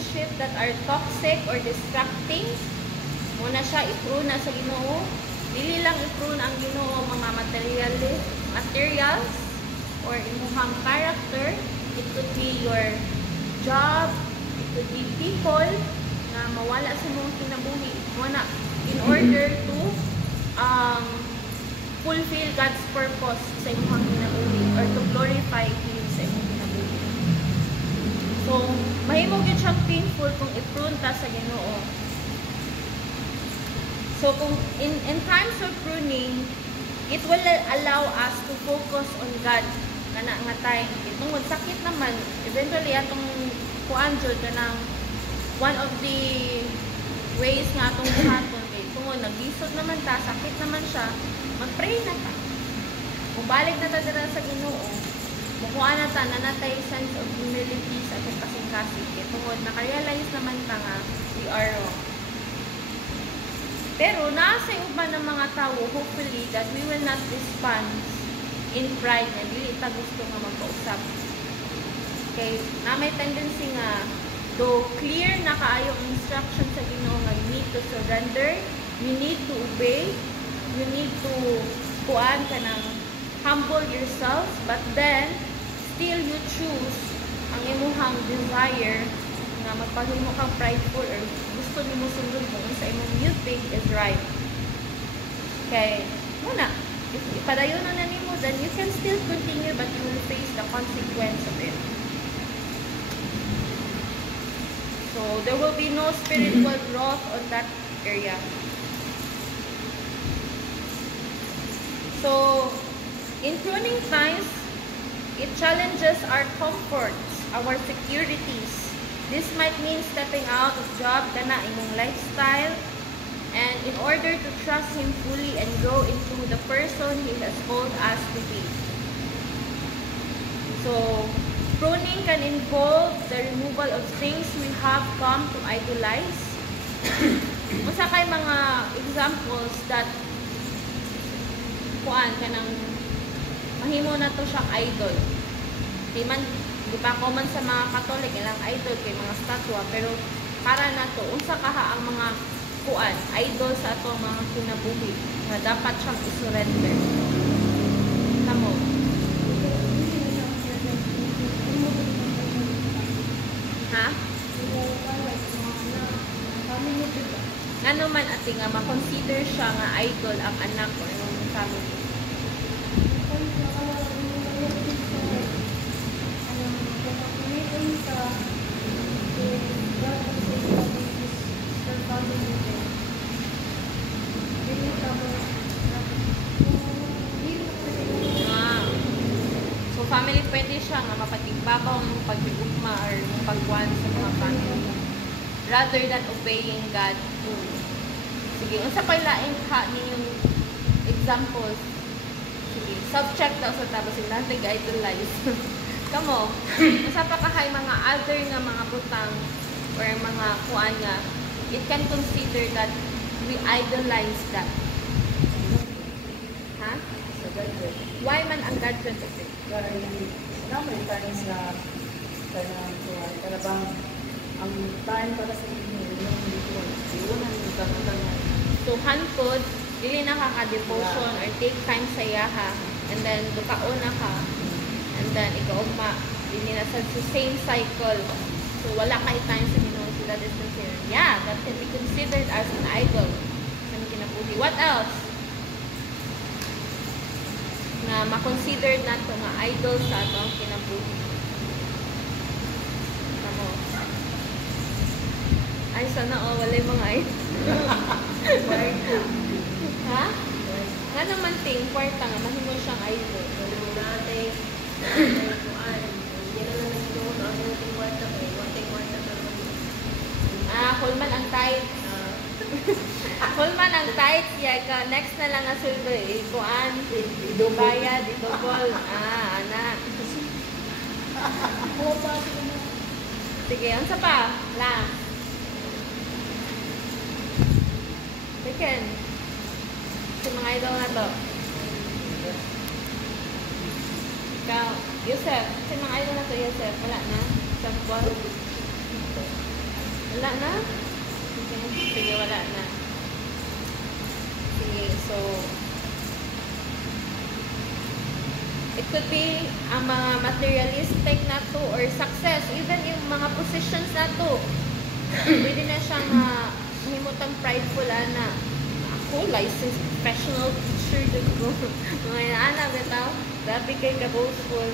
relationship that are toxic or distracting, muna siya i-prune na sa Ginoo. Dili lang i-prune ang Ginoo mga materials or imuhang character. It could be your job, it could be people na mawala sa mong kinabuhi. Muna, in order to fulfill God's purpose sa imong kinabuhi or to glorify Him sa imong kinabuhi. So, mahimo gyud siyang painful kung i-prune ta sa Ginoo. So, kung in times of pruning, it will allow us to focus on God kana nga time. Tungod sakit naman, eventually atong kuan jud kanang one of the ways nga atong buhaton kay tungod naglisod naman ta, sakit naman siya, mag-pray na ta. Kung balik na ta dira sa Ginoo, mukuha na ta na natay sense of humility sa atong kasing-kasing kay tungod naka-realize naman ta nga we are wrong. Pero nasa uban ng mga tao, hopefully, that we will not respond in pride na dili ta gusto nga magkausap. Okay, na may tendency nga, though clear na kaayo ang instruction sa Ginoo nga you need to surrender, you need to obey, you need to kuan ka ng humble yourself, but then, still you choose ang imuhang desire na magpahimo kang prideful or gusto nimo sundon kung sa imong you think is right. Okay, muna, if ipadayon na nimo, then you can still continue but you will face the consequence of it. So, there will be no spiritual growth on that area. So, in pruning times, it challenges our comforts, our securities. This might mean stepping out of job, kana imong lifestyle, and in order to trust Him fully and grow into the person He has called us to be. So, pruning can involve the removal of things we have come to idolize. Unsa kay mga examples that kuan kanang mahimo na to siyang idol. Di man, di ba common sa mga Katolik ilang idol kay mga statwa, pero para na to unsa kaha ang mga kuan idol sa ato mga kinabuhi na dapat siyang i-surrender. Kamo. Ha? Ngano man ati nga ma-consider siya nga idol ang anak or ang family. So family pwede siya nga mapatigbabaw ng pagtigugma or ng pagkuhan sa mga family rather than obeying God. Sige, unsa pa laing ka ninyong examples? Sige, subject daw sa tapos sila nag-idolize. Kamo, unsa pa kahay mga other nga mga butang or mga kuan nga, it can consider that we idolize that. Ha? Sa gadget. Why man ang gadget kasi? May times na bang ang time para sa inyo yung ritual. Yun ang nagkakatangan. So, handpod, dili na ka devotion or take time sa yaha. And then, dukaon na ka. And then, ikaw ma, dili na sa same cycle. So, wala kay time sa Ginoo. So, that is considered. Yeah, that can be considered as an idol. Ang kinabuhi. What else? Na ma-considered na ito nga idol sa atong kinabuhi. Kamo. Ay, sana wala yung mga idol. Ha? Nga naman ting, kwarta nga, mahimo siyang idol. Dati, Hulman ang tight. Hulman ang tight. Yeah, next na lang ang suldo eh. Kuan, bayad, idobol. Anak. Sige, unsa pa? Lang. Second. Si mga idol na to. Ikaw, Yosef. Si mga idol na to, Yosef. Wala na. Sample. Wala na? Okay. Sige, wala na. Sige, so it could be ang mga materialistic na to or success, even yung mga positions na to. Pwede na siyang mahimutang prideful na ako, licensed professional teacher dito. Mga anak, bitaw, grabe kay ka-boastful.